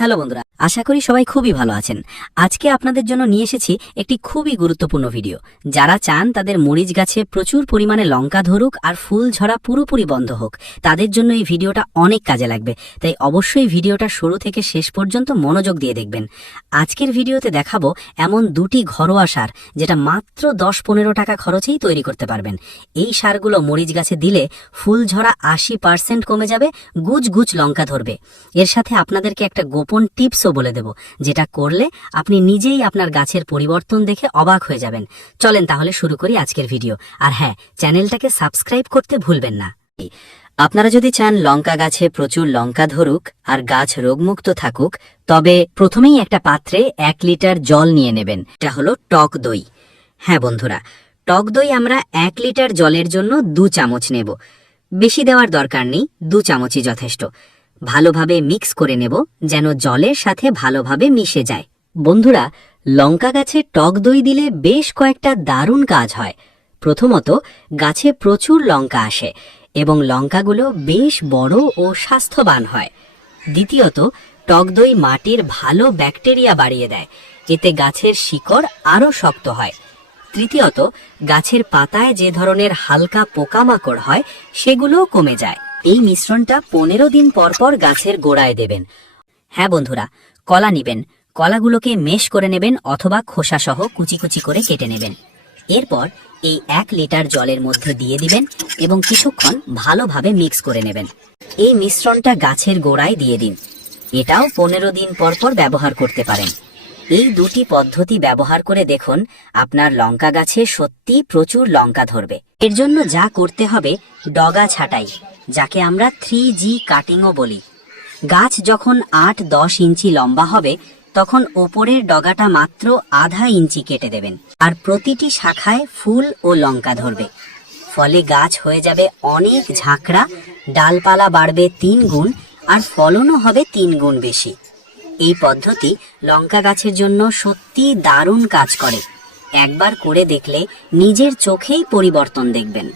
Hello বন্ধুরা, আশা করি সবাই খুবই ভালো আছেন। আজকে আপনাদের জন্য নিয়ে এসেছি একটি খুবই গুরুত্বপূর্ণ ভিডিও। যারা চান তাদের মরিচ গাছে প্রচুর পরিমাণে লঙ্কা ধরুক আর ফুল ঝরা পুরোপুরি বন্ধ হোক, তাদের জন্য এই ভিডিওটা অনেক কাজে লাগবে। তাই অবশ্যই ভিডিওটা শুরু থেকে শেষ পর্যন্ত মনোযোগ দিয়ে দেখবেন। আজকের ভিডিওতে দেখাবো এমন দুটি ঘরোয়া সার যেটা মাত্র 10-15 টাকা খরচেই তৈরি করতে পারবেন। এই সারগুলো মরিচ গাছে দিলে ফুল ঝরা 80% কমে যাবে, গুজ গুজ লঙ্কা ধরবে। এর সাথে আপনাদেরকে একটা গোপন টিপসও বলে দেব, যেটা করলে আপনি নিজেই আপনার গাছের পরিবর্তন দেখে অবাক হয়ে যাবেন। চলেন তাহলে শুরু করি আজকের ভিডিও। আর হ্যাঁ, চ্যানেলটাকে সাবস্ক্রাইব করতে ভুলবেন না। আপনারা যদি চান লঙ্কা গাছে প্রচুর লঙ্কা ধরুক আর গাছ রোগমুক্ত থাকুক, তবে প্রথমেই একটা পাত্রে 1 লিটার জল নিয়ে নেবেন। এটা হলো টক দই। হ্যাঁ বন্ধুরা, টক দই আমরা 1 লিটার জলের জন্য 2 চামচ নেব। বেশি দেওয়ার দরকার নেই, 2 চামচই যথেষ্ট। ভালোভাবে মিক্স করে নেব যেন জলের সাথে ভালোভাবে মিশে যায়। বন্ধুরা, লঙ্কা গাছে টক দই দিলে বেশ কয়েকটা দারুণ কাজ হয়। প্রথমত, গাছে প্রচুর লঙ্কা আসে এবং লঙ্কাগুলো বেশ বড় ও স্বাস্থ্যবান হয়। দ্বিতীয়ত, টক দই মাটির ভালো ব্যাকটেরিয়া বাড়িয়ে দেয়, এতে গাছের শিকড় আরও শক্ত হয়। তৃতীয়ত, গাছের পাতায় যে ধরনের হালকা পোকামাকড় হয় সেগুলোও কমে যায়। এই মিশ্রণটা 15 দিন পর পর গাছের গোড়ায় দেবেন। হ্যাঁ বন্ধুরা, কলা নিবেন, কলাগুলোকে মেশ করে নেবেন অথবা খোসাসহ কুচি কুচি করে কেটে নেবেন। এরপর এই 1 লিটার জলের মধ্যে দিয়ে দিবেন এবং কিছুক্ষণ ভালোভাবে মিক্স করে নেবেন। এই মিশ্রণটা গাছের গোড়ায় দিয়ে দিন। এটাও 15 দিন পর পর ব্যবহার করতে পারেন। এই দুটি পদ্ধতি ব্যবহার করে দেখুন, আপনার লঙ্কা গাছে সত্যি প্রচুর লঙ্কা ধরবে। এর জন্য যা করতে হবে, ডগা ছাঁটাই, যাকে আমরা 3G কাটিংও বলি। গাছ যখন 8-10 ইঞ্চি লম্বা হবে, তখন ওপরের ডগাটা মাত্র আধা ইঞ্চি কেটে দেবেন, আর প্রতিটি শাখায় ফুল ও লঙ্কা ধরবে। ফলে গাছ হয়ে যাবে অনেক ঝাঁকড়া, ডালপালা বাড়বে 3 গুণ, আর ফলনও হবে 3 গুণ বেশি। এই পদ্ধতি লঙ্কা গাছের জন্য সত্যি দারুণ কাজ করে। একবার করে দেখলে নিজের চোখেই পরিবর্তন দেখবেন।